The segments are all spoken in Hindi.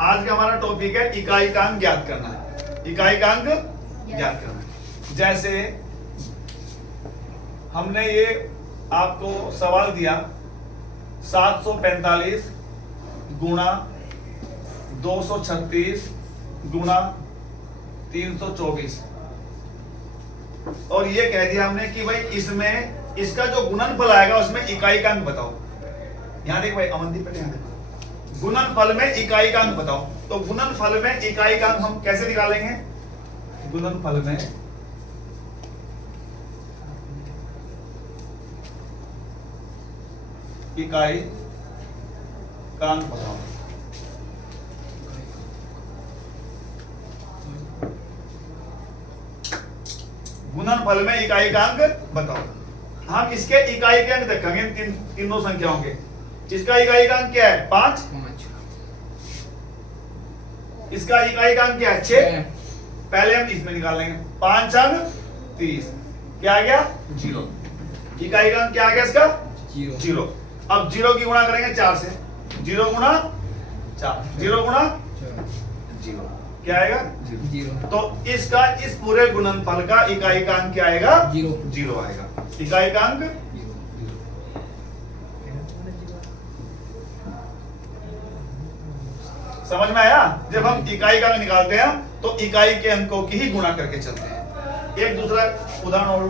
आज का हमारा टॉपिक है इकाईकांक ज्ञात करना। इकाईकांक ज्ञात करना। जैसे हमने ये आपको सवाल दिया 745 गुणा 236 गुणा 324 और ये कह दिया हमने कि भाई इसमें इसका जो गुणनफल आएगा उसमें इकाईकांक बताओ। यहां देख भाई अमनदीप पे ध्यान देखो, गुणनफल में इकाईकांक बताओ। तो गुणनफल में इकाईकांक हम कैसे निकालेंगे? गुणनफल में इकाईकांक बताओ। गुणनफल में इकाईकांक बताओ। हम इसके इकाईकांक देखेंगे तीनों संख्याओं के। इसका इकाईकांक क्या है? 5। इसका इकाईकांक क्या है? 6। पहले हम इसमें निकाल लेंगे 5 अंक 30 क्या आ गया? 0। इकाईकांक क्या आ गया इसका? 0। अब 0 की गुणा करेंगे 4 से। 0 गुणा 4, 0 गुणा 0 क्या आएगा? 0। तो इसका इस पूरे गुणनफल का इकाईकांक क्या आएगा? 0 आएगा। इकाईकांक 0। समझ में आया? जब हम इकाई का निकालते हैं तो इकाई के अंकों की ही गुणा करके चलते हैं। एक दूसरा उदाहरण और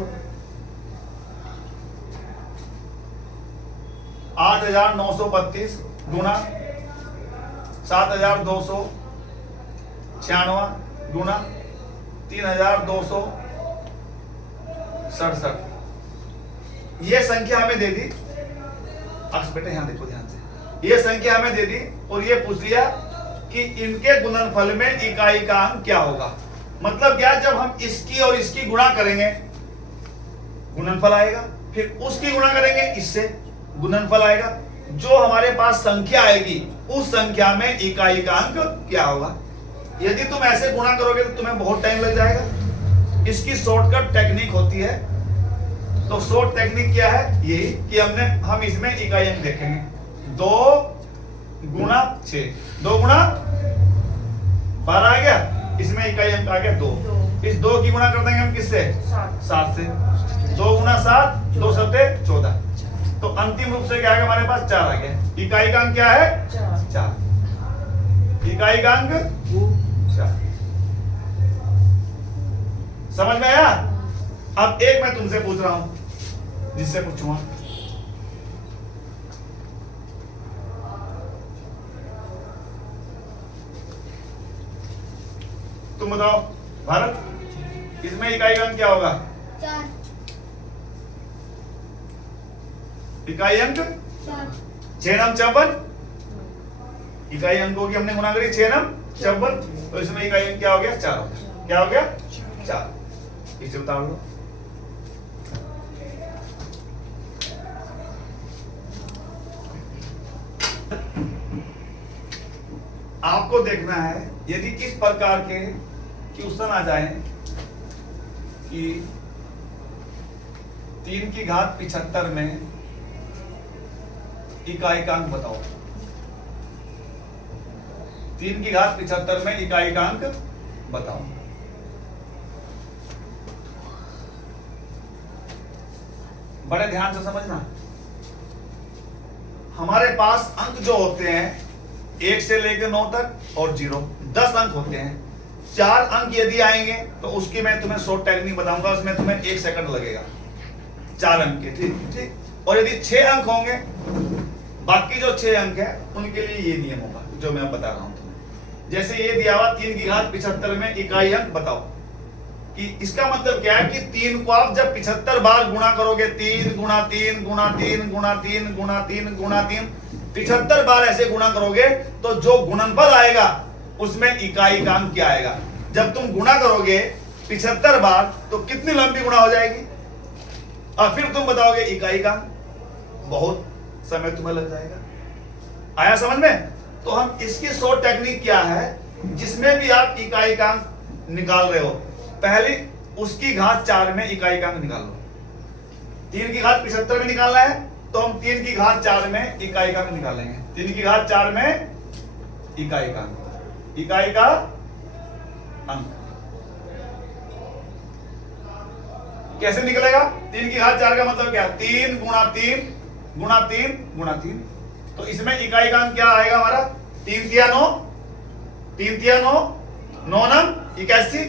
8,932 गुणा 7,296 गुणा 3,267 ये संख्या हमें दे दी। अक्स बेटे यहां देखो ध्यान से, ये संख्या हमें दे दी और ये पूछ लिया कि इनके गुणनफल में इकाई का अंक क्या होगा। मतलब क्या? जब हम इसकी और इसकी गुणा करेंगे गुणनफल आएगा, फिर उसकी गुणा करेंगे इससे गुणनफल आएगा। जो हमारे पास संख्या आएगी उस संख्या में इकाई का अंक क्या होगा। यदि तुम ऐसे गुणा करोगे तो तुम्हें बहुत टाइम लग जाएगा। इसकी शॉर्टकट टेक्निक होती है। तो शॉर्ट टेक्निक क्या है? यही कि हम इसमें इकाई अंक देखेंगे। 2 गुणा 6, 2 गुणा 12 आ गया। इसमें इकाई अंक आ गया 2। इस 2 की गुणा कर देंगे हम किससे? 7 से। 2 गुणा 7, 2 सत्ते 14। तो अंतिम रूप से क्या आएगा हमारे पास? 4 आ गया। इकाई का अंक क्या है? 4। इकाई का अंक 4। समझ में आया? अब एक मैं तुमसे पूछ रहा हूं, जिससे पूछूंगा। तुम बताओ भारत, इसमें इकाई अंक क्या होगा? 4। इकाई अंक 6 नम 54। इकाई अंकों की हमने गुणा करी 6 नम 54। तो इसमें इकाई अंक क्या हो गया? 4 हो गया। क्या हो गया? 4। इसे उतार लो। आपको देखना है यदि किस प्रकार के क्वेश्चन आ जाए कि 3 की घात 75 में इकाईकांक बताओ। 3 की घात 75 में इकाईकांक बताओ। बड़े ध्यान से समझना। हमारे पास अंक जो होते हैं 1 से लेकर 9 तक और 0, 10 अंक होते हैं। 4 अंक यदि आएंगे तो उसकी मैं तुम्हें शॉर्ट टेक्निक बताऊंगा, उसमें तुम्हें 1 सेकंड लगेगा। 4 अंक के, ठीक। और यदि 6 अंक होंगे, बाकी जो 6 अंक है उनके लिए ये नियम होगा जो मैं बता रहा हूं तुम्हें। जैसे ये दिया हुआ 3 की घात 75 में इकाई अंक बताओ, कि इसका मतलब क्या है कि 3 को आप जब 75 बार गुणा करोगे, 3 गुणा 3 गुणा 3 गुणा 3 गुणा 3 गुणा 3, 75 बार ऐसे गुणा करोगे तो जो गुणनफल आएगा उसमें इकाई का अंक क्या आएगा। जब तुम गुणा करोगे 75 बार तो कितनी लंबी गुणा हो जाएगी और फिर तुम बताओगे इकाई का। बहुत समय तुम्हें लग जाएगा। आया समझ में? तो हम इसकी शॉर्ट टेक्निक क्या है, जिसमें भी आप इकाई का अंक निकाल रहे हो, पहले उसकी घात 4 में इकाई का अंक निकाल लो। 3 की घात 75 में निकालना है तो हम 3 की घात 4 में इकाई का अंक निकालेंगे। 3 की घात 4 में इकाई का अंक। इकाई का अंक। कैसे निकलेगा? 3 की घात 4 का मतलब क्या? 3 गुणा 3 गुणा 3 गुणा 3। तो इसमें इकाई का अंक क्या आएगा हमारा? 3 तिया 9, 3 तिया 9, 9 नम 81,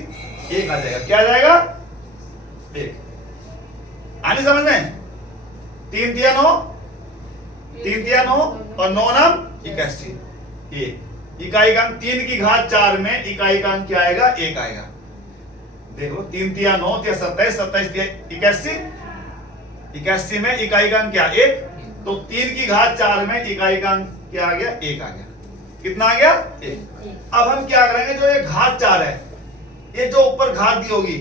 1 आ जाएगा। क्या आ जाएगा? 1। आनी समझ में? 3 तिया 9, 3 तिया 9 और 9 नम 81, 1। इकाई का अंक 3 की घात 4 में इकाई का अंक क्या आएगा? 1 आएगा। देखो 3 तिया 9 तिया 27, 27 तिया 81, 81 में इकाई का अंक क्या? 1। तो 3 की घात 4 में इकाई का अंक क्या आ गया? 1 आ गया। कितना आ गया? 1। अब हम क्या करेंगे? जो ये घात 4 है, ये जो ऊपर घात दी होगी,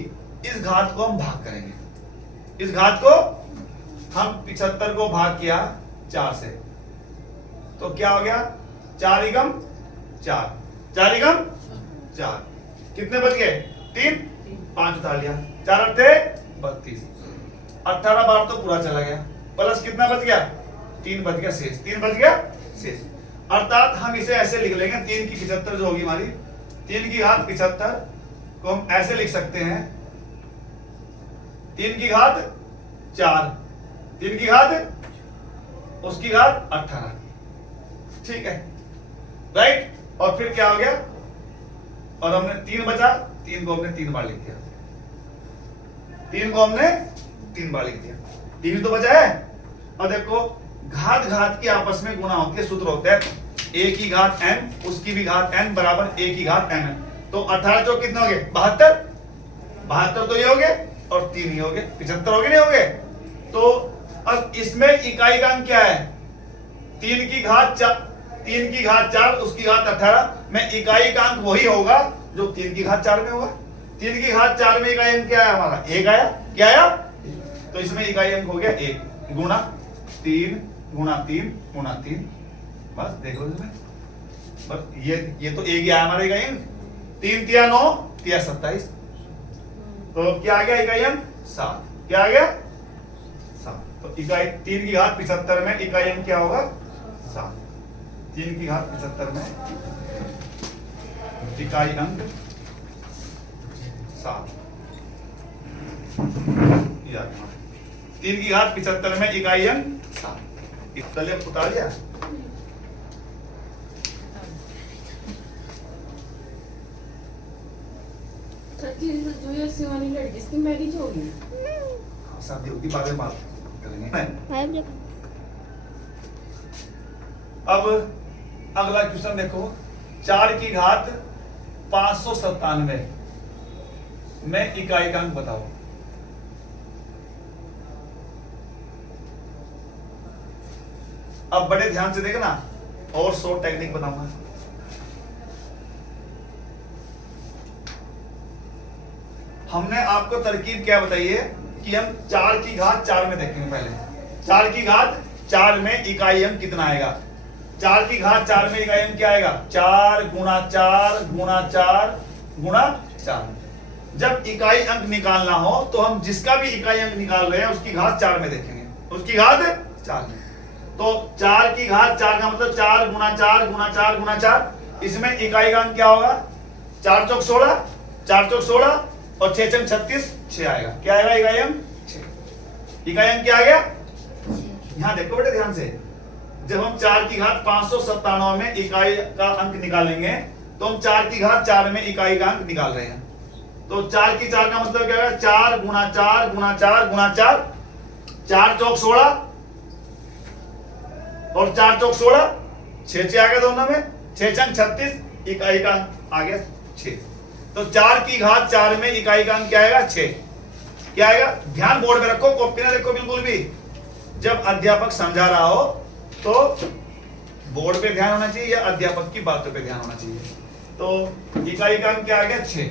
इस घात को हम भाग करेंगे। इस घात को हम 75 को भाग किया 4 से, तो क्या हो गया? 4 एकम 4, 4 एकम 4। कितने बच गए? 3, 5 उतार लिया, 4 अट्ठे 32, 18 बार तो पूरा चला गया। प्लस कितना बच गया? 3 बच गया शेष, 3 बच गया शेष। अर्थात हम इसे ऐसे लिख लेंगे, 3 की 75 जो होगी हमारी, 3 की घात 75 को हम ऐसे लिख सकते हैं, 3 की घात 4, 3 की घात उसकी घात 18। ठीक है, राइट। और फिर क्या हो गया? और हमने 3 बचा, 3 को हमने 3 बार लिख दिया, 3 को हमने 3 बार लिख दिया, 3 तो बचा है। और देखो घात घात की आपस में गुणा होती है, सूत्र होता है a की घात n उसकी भी घात n बराबर a की घात n। तो 18 जो कितने हो गए? 72, 72 तो ये हो गए और 3 ही हो गए, 75 हो गए, नहीं हो गए? तो अब इसमें इकाई का अंक क्या है? 3 की घात 4, 3 की घात 4 उसकी घात 18 में इकाई का अंक वही होगा जो 3 की घात 4 में होगा। 3 की घात 4 में इकाई अंक क्या है हमारा? 1 आया। क्या आया? तो इसमें इकाई अंक हो गया 1 गुणा 3 गुणा 3 गुणा 3। बस देख लो इसमें, बस ये तो 1 ही आया हमारा इकाई अंक। 3 तिया 9 तिया 27, तो क्या आ गया इकाई अंक? 7। क्या आ गया? 7। तो इकाई 3 की घात 75 में इकाई अंक क्या होगा? 7। 3 की घात 75 में इकाई अंक 7। 3 की घात 75 में इकाई अंक 7। पहले उतार लिया। जो ये सिवानी लड़की इसकी मैरिज होगी, शादी होगी, बाद में बात करेंगे। अब अगला क्वेश्चन देखो, 4 की घात 597 में इकाई का अंक बताओ। अब बड़े ध्यान से देखना, और शॉर्ट टेक्निक बताऊंगा। हमने आपको तरकीब क्या बताई है कि हम 4 की घात 4 में देखेंगे। पहले 4 की घात 4 में इकाई अंक कितना आएगा? 4 की घात 4 में इकाई अंक क्या आएगा? 4 गुणा 4 गुणा 4 गुणा 4। जब इकाई अंक निकालना हो तो हम जिसका भी इकाई अंक निकाल रहे हैं उसकी घात 4 में देखेंगे, उसकी घात 4 में। तो 4 की घात 4 का मतलब 4 गुणा 4 गुणा 4 गुणा 4। इसमें इकाई का अंक क्या होगा? 4 चौक 16, 4 चौक 16 और 6 चंग 36, 6 आएगा। क्या आएगा इकाई अंक? 6। इकाई अंक क्या आ गया? यहां देखो बेटे ध्यान से, जब हम 4 की घात 597 में इकाई का अंक निकालेंगे तो हम 4 की घात 4 में इकाई का अंक निकाल रहे हैं। तो 4 की 4 का मतलब क्या है? 4 गुणा 4 गुणा 4 गुणा 4, 4 चौक 16 और 4 चौक 16, 6 आ गया दोनों में, 6 चंग 36, इकाई का आ गया 6। तो 4 की घात 4 में इकाई का अंक क्या आएगा? 6। क्या आएगा? ध्यान बोर्ड में रखो, कॉपी ना देखो बिल्कुल भी। जब अध्यापक समझा रहा हो तो बोर्ड पे ध्यान होना चाहिए या अध्यापक की बातों पे ध्यान होना चाहिए। तो इकाई का अंक क्या आ गया? 6।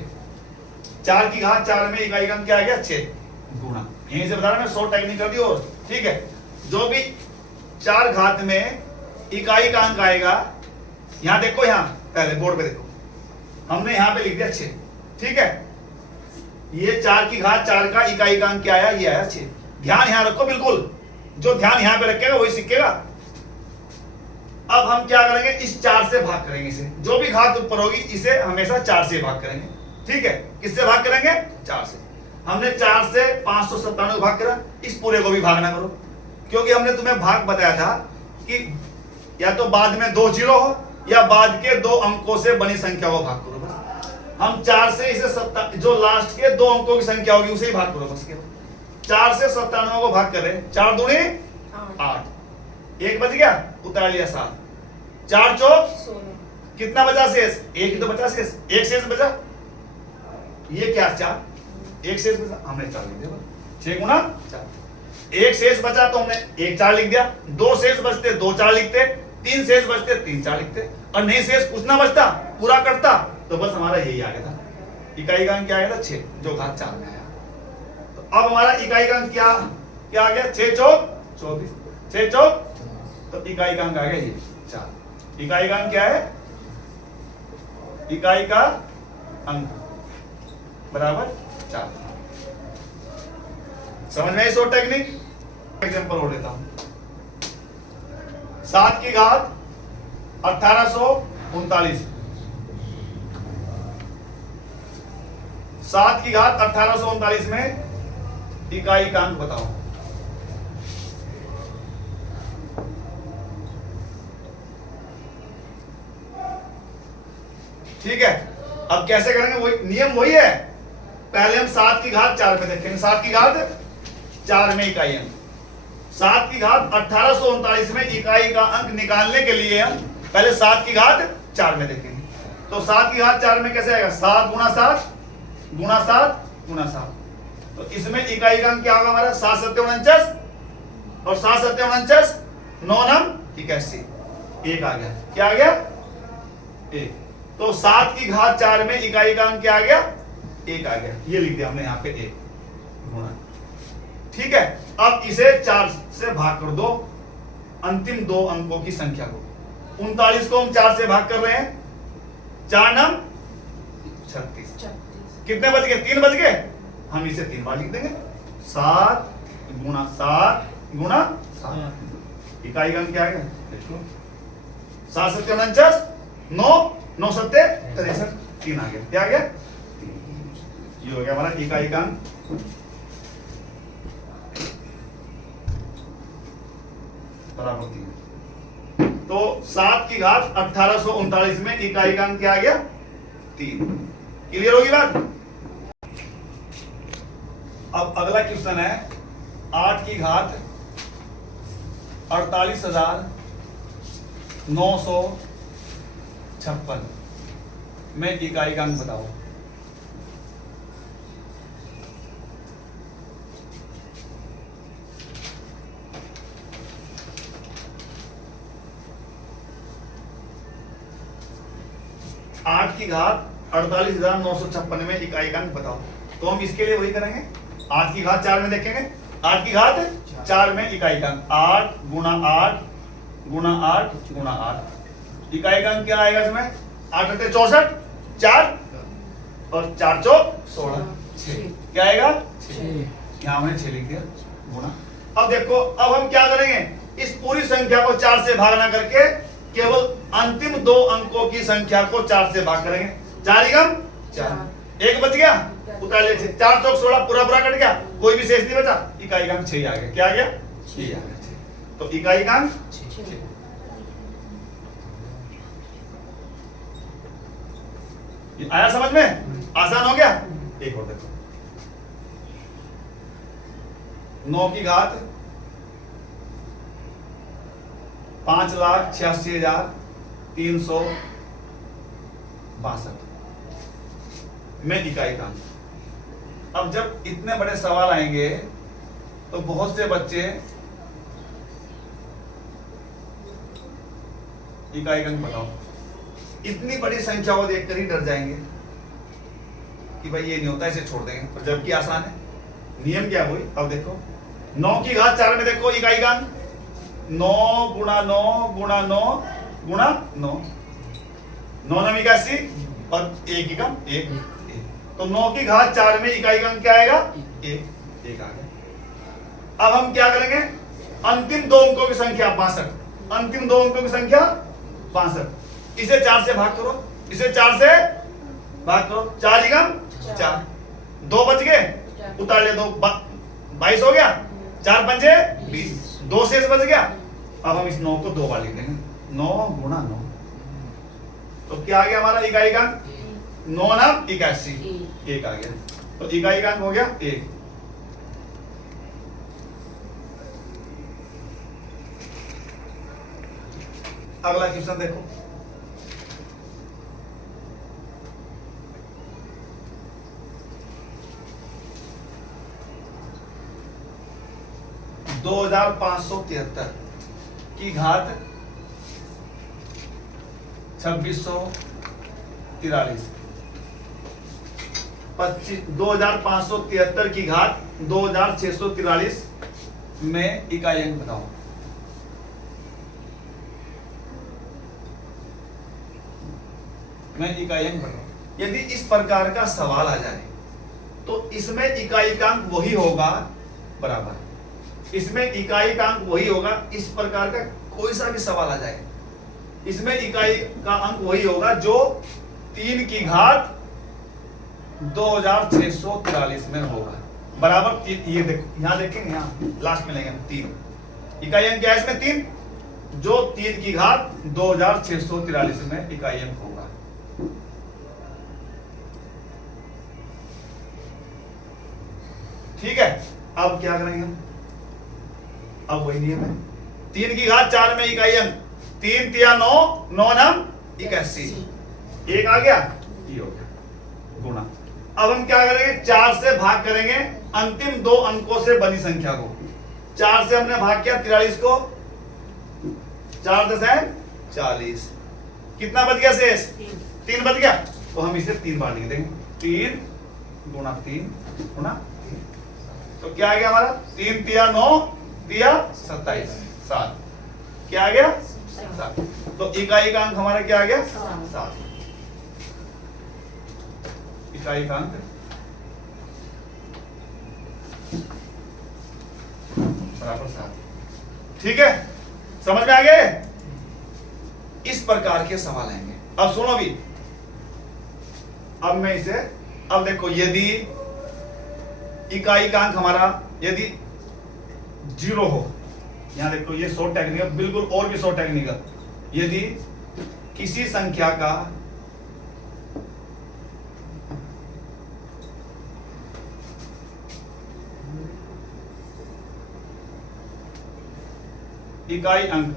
4 की घात 4 में इकाई का अंक क्या आ गया? 6 गुणा, यहीं से बता रहा मैं, शॉर्ट टेक्निक कर दी। और ठीक है, जो भी 4 घात में इकाई का अंक आएगा, यहां देखो, यहां पहले बोर्ड पे देखो, हमने यहां पे लिख दिया 6। ठीक है, ये 4 की घात 4 का इकाई का अंक क्या आया? ये आया 6। ध्यान यहां रखो बिल्कुल, जो ध्यान यहां पे रखेगा वही सीखेगा। अब हम क्या करेंगे, इस 4 से भाग करेंगे इसे, जो भी घात ऊपर होगी इसे हमेशा 4 से भाग करेंगे। ठीक है, किससे भाग करेंगे, 4 से। हमने 4 से 597 को भाग करा, इस पूरे को भी भागना करो, क्योंकि हमने तुम्हें भाग बताया था कि या तो बाद में 2 जीरो हो या बाद के 2 अंकों से बनी संख्या को भाग करो। बस हम 4 से इसे जो लास्ट के 2 अंकों की संख्या होगी उसे ही भाग करो बस। केवल 4 से 97 को भाग कर रहे हैं, 4 दूनी 8, 1 बच गया, उतार लिया 7, 4 चौक 16, कितना बचा शेष, 1 ही तो बचा शेष, 1 शेष बचा, ये क्या 4, 1 शेष बचा, हमने 4 लिख दिया, 6 गुना 4, 1 शेष बचा तो हमने 1 4 लिख दिया, 2 शेष बचते 2 4 लिखते, 3 शेष बचते 3 4 लिखते, और नहीं शेष कुछ ना बचता पूरा करता तो बस हमारा यही आ गया था। इकाई का अंक क्या आ गया था, 6, जो घात 4 में आया। तो अब हमारा इकाई का अंक क्या आ गया, 6 चौक 24, 6 चौक, तो इकाई का अंक आ गया ये 4। इकाई का अंक क्या है, इकाई का अंक बराबर 4। समझ में आई शॉर्ट टेक्निक। एग्जांपल और लेता हूं, 7 की घात 1839, 7 की घात 1839 में इकाई का अंक बताओ। ठीक है, अब कैसे करेंगे, वही नियम वही है, पहले हम 7 की घात 4 में देखेंगे, 7 की घात 4 में इकाई अंक, 7 की घात 1839 में इकाई का अंक निकालने के लिए हम पहले 7 की घात 4 में देखेंगे। तो 7 की घात 4 में कैसे आएगा, 7 गुणा 7 गुणा 7 गुणा 7, तो इसमें इकाई का अंक क्या होगा हमारा, 7 7 49, और 7 7 49, 9 9 81, 1 आ गया, क्या आ गया 1। तो 7 की घात 4 में इकाई का अंक क्या आ गया, 1 आ गया, ये लिख दिया हमने यहाँ पे 1 गुणा। ठीक है, अब इसे 4 से भाग कर दो अंतिम 2 अंकों की संख्या को। 39 को हम 4 से भाग कर रहे हैं, 4 9 36, कितने बच गए, 3 बच गए, हम इसे 3 बार लिख देंगे, 7 गुणा 7 गुणा 7, इकाई का अंक क्या आ गया, देखो 7 7 49, 9 9 7 63, 3 आ गया, क्या आ गया, ये हो गया हमारा इकाई का अंक बराबर 3। तो 7 की घात 1839 में इकाई का अंक क्या आ गया, 3। क्लियर होगी बात। अब अगला क्वेश्चन है 8 की घात 48,956 में इकाई का अंक बताओ। आठ की घात 48,956 में इकाई का अंक बताओ। तो हम इसके लिए वही करेंगे, 8 की घात 4 में देखेंगे, 8 की घात 4 में इकाई का अंक 8 गुणा 8 गुणा 8 गुणा 8, इकाई का अंक क्या आएगा इसमें, 8 8 64, 4 और 4 चौक 16, 6, क्या आएगा 6, यहां मैंने 6 लिख दिया गुणा। अब देखो, अब हम क्या करेंगे, इस पूरी संख्या को 4 से भाग ना करके केवल अंतिम 2 अंकों की संख्या को 4 से भाग करेंगे। 4 एकम 4, 1 बच गया, उतार ले 6, 4 चौक 16, पूरा पूरा कट गया, कोई भी शेष नहीं बचा, इकाई का अंक 6 आ गया, क्या आ गया 6 आ गया। तो इकाई का अंक 6। आया समझ में, आसान हो गया। एक और देखो, 9 की घात 5,86,362 में इकाई का अंक। अब जब इतने बड़े सवाल आएंगे तो बहुत से बच्चे इकाई का अंक बताओ, इतनी बड़ी संख्या को देखकर ही डर जाएंगे कि भाई ये नहीं होता, इसे छोड़ देंगे, पर जबकि आसान है। नियम क्या हुई, अब देखो 9 की घात 4 में देखो इकाई का अंक 9 गुणा 9 गुणा 9 गुणा 9, 9 9 81 और 1 एकम 1, तो 9 की घात 4 में इकाई का अंक क्या आएगा 1 आ गया। अब हम क्या करेंगे, अंतिम 2 अंकों की संख्या 62, अंतिम दो अंकों की संख्या 62। इसे 4 से भाग करो, इसे 4 से भाग करो, 4 एकम 4, 2 बच गए, उतार ले 2, 22 हो गया, 4 पंजे 20, 2 शेष बच गया। अब हम इस 9 को 2 बार लिख देंगे, 9 गुणा 9, तो क्या आ गया हमारा इकाई का 9 नाम 81, 1 आ गया, तो इकाई का अंक हो गया 1। अगला क्वेश्चन देखो, दो 2573 की घात 2643, 2573 की घात 2643 में इकाई अंक बताओ। मैं इकाई अंक बताओ। यदि इस प्रकार का सवाल आ जाए तो इसमें इकाई का अंक वही होगा बराबर, इसमें इकाई का अंक वही होगा। इस प्रकार का कोई सा भी सवाल आ जाए, इसमें इकाई का अंक वही होगा जो 3 की घात 2643 में होगा बराबर। ये देखो, यहां देखेंगे, यहां लास्ट में लेंगे 3, इकाई अंक क्या है इसमें 3, जो 3 की घात 2643 में इकाई अंक होगा। ठीक है, अब क्या करेंगे हम, अब वही नियम है, 3 की घात 4 में इकाई अंक, 3 तिया 9, 9 नाम 81, 1 आ गया, ये हो गया गुणा। अब हम क्या करेंगे, 4 से भाग करेंगे अंतिम दो अंकों से बनी संख्या को। 4 से हमने भाग किया 43 को, 4 10 है 40, कितना बच गया शेष, 3 बच गया, तो हम इसे 3 बार लिख देंगे, 3 गुणा 3 गुणा 3, तो क्या आ गया हमारा 3 तिया 9 तिया 27, 7, क्या आ गया 7, तो इकाई का अंक हमारा क्या आ गया 7, इकाई का अंक बराबर 7। ठीक है, समझ में आ गए। इस प्रकार के सवाल आएंगे। अब सुनो भी, अब मैं इसे, अब देखो, यदि इकाई का अंक हमारा यदि 0 हो, यहां देखो ये शॉर्ट टेक्निकल, बिल्कुल और भी शॉर्ट टेक्निकल, यदि किसी संख्या का इकाई अंक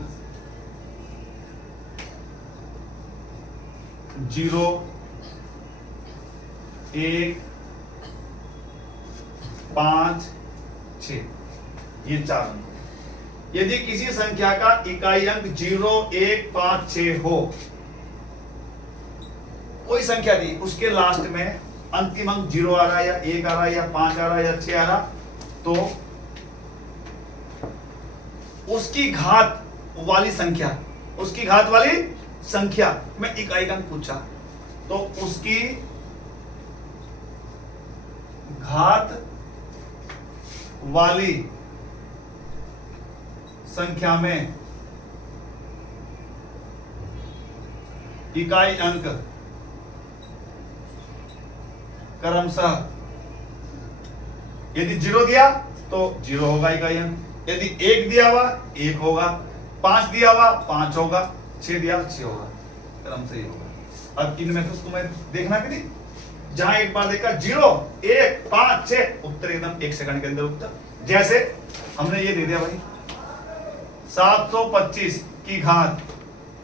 0, 1, 5, 6, ये 4 अंक, यदि किसी संख्या का इकाई अंक 0, 1, 5, 6 हो, कोई संख्या दी, उसके लास्ट में अंतिम अंक 0 आ रहा है या 1 आ रहा है या 5 आ रहा है या 6 आ रहा, तो उसकी घात वाली संख्या, उसकी घात वाली संख्या में इकाई का अंक पूछा, तो उसकी घात वाली संख्या में इकाई अंक क्रमशः, यदि 0 दिया तो 0 होगा इकाई अंक, यदि 1 दिया हुआ 1 होगा, 5 दिया हुआ 5 होगा, 6 दिया 6 होगा, क्रमशः ही होगा। अब इनमें से तुम्हें देखना भी नहीं, जहां एक बार देखा 0, 1, 5, 6, उत्तर एकदम 1 सेकंड के अंदर उत्तर। जैसे हमने ये दे दिया भाई 725 की घात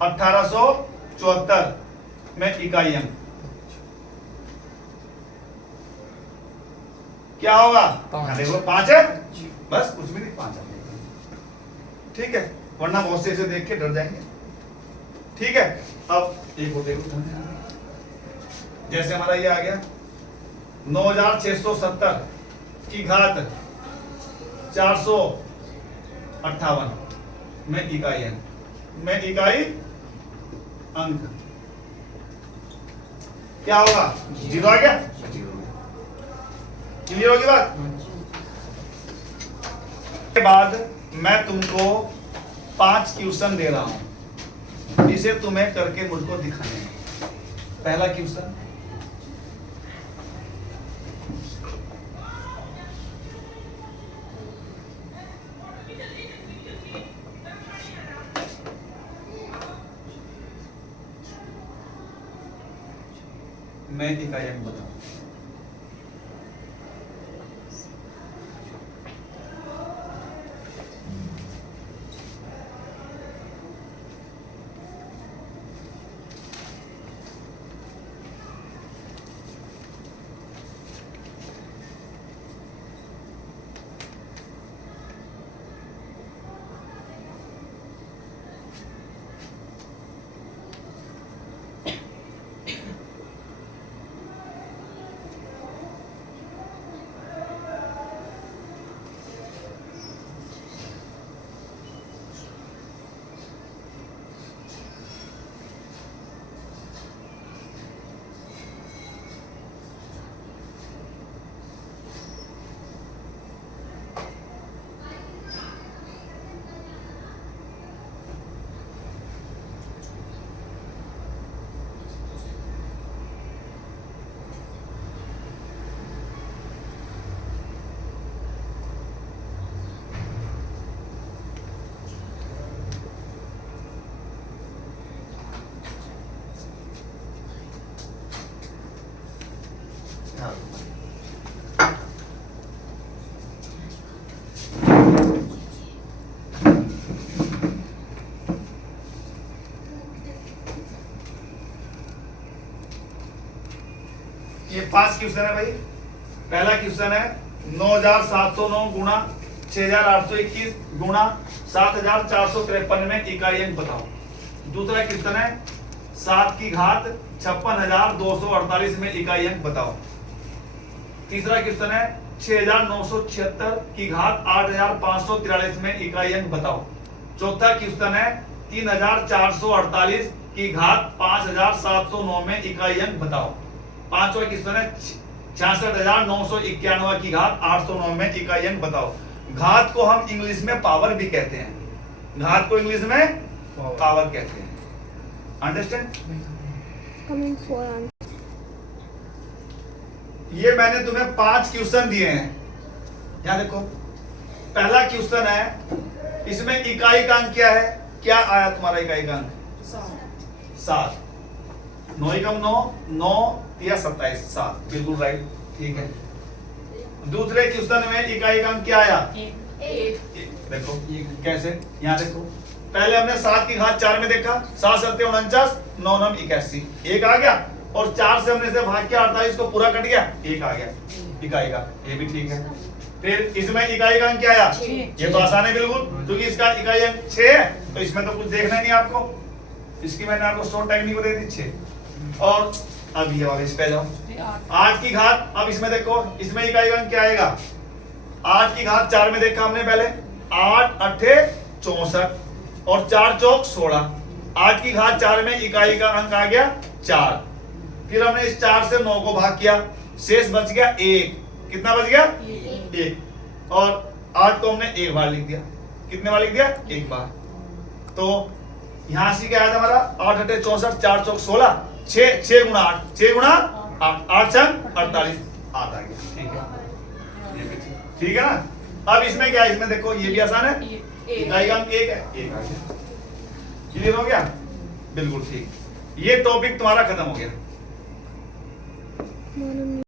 1874 में इकाई अंक क्या होगा, देखो 5 है, बस कुछ भी नहीं, 5 है, ठीक है, वरना बहुत से इसे देख के डर जाएंगे। ठीक है, अब एक और देखो, जैसे हमारा ये आ गया 9670 की घात 458 में इकाई अंक, में इकाई अंक क्या होगा, 0 आ गया, 0 हो गया। क्लियर होगी बात। के बाद मैं तुमको 5 क्वेश्चन दे रहा हूं, इसे तुम्हें करके मुझको दिखाने हैं। पहला क्वेश्चन, मैं इकाई अंक बताऊं। ये 5 क्वेश्चन है भाई। पहला क्वेश्चन है 9709 गुणा 6821 गुणा 7453 में इकाई अंक बताओ। दूसरा क्वेश्चन है 7 की घात 56248 में इकाई अंक बताओ। तीसरा क्वेश्चन है 6976 की घात 8543 में इकाई अंक बताओ। चौथा क्वेश्चन है 3448 की घात 5709 में इकाई अंक बताओ। पांचवा क्वेश्चन है 66,991 की घात 809 में इकाई अंक बताओ। घात को हम इंग्लिश में पावर भी कहते हैं। घात को इंग्लिश में पावर कहते हैं। अंडरस्टैंड? ये मैंने तुम्हें 5 क्वेश्चन दिए हैं। यहां देखो, पहला क्वेश्चन है, इसमें इकाई का अंक क्या है? क्या आया तुम्हारा इकाई का अंक? 7। 9 एकम 9, 9 या 27, 7। बिल्कुल राइट, ठीक है। दूसरे क्वेश्चन में इकाई का अंक क्या आया? 1। देखो कैसे, यहाँ देखो, पहले हमने 7 की घात 4 में देखा, 7 7 49, 9 9 81, 1 आ गया, और 4 से हमने से भाग के 48 को पूरा कट गया, 1 आ गया इकाई का, ये भी ठीक है। फिर इसमें इकाई का अंक क्या आया? ये तो आसान है बिल्कुल, क्योंकि इसका इकाई अंक 6 है, तो इसमें तो कुछ देखना नहीं आपको। इसकी मैंने आपको शॉर्ट टेक्निक दे दी 6। और अब ये वाले इस पे जाओ, 8 की घात, अब इसमें देखो, इसमें इकाई का अंक क्या आएगा? 8 की घात 4 में देखा हमने पहले, 8 8 64 और 4 चौक 16। 8 की घात 4 में इकाई का अंक आ गया 4। फिर हमने इस 4 से 9 को भाग किया, शेष बच गया 1। कितना बच गया? 1। और 8 को हमने एक बार लिख दिया। कितने बार लिख दिया? एक बार। तो यहां से क्या आया था हमारा? 8 8 64, 4 चौक 16, 6 गुणा 8, 6 गुणा 8, 8 छंग 48, 8 आ गया। ठीक है, ये भी ठीक है ना। अब इसमें क्या है? इसमें देखो, ये भी आसान है, इकाई का अंक 1 है, 1 आ गया। क्लियर हो गया? बिल्कुल ठीक। ये टॉपिक तुम्हारा खत्म हो गया।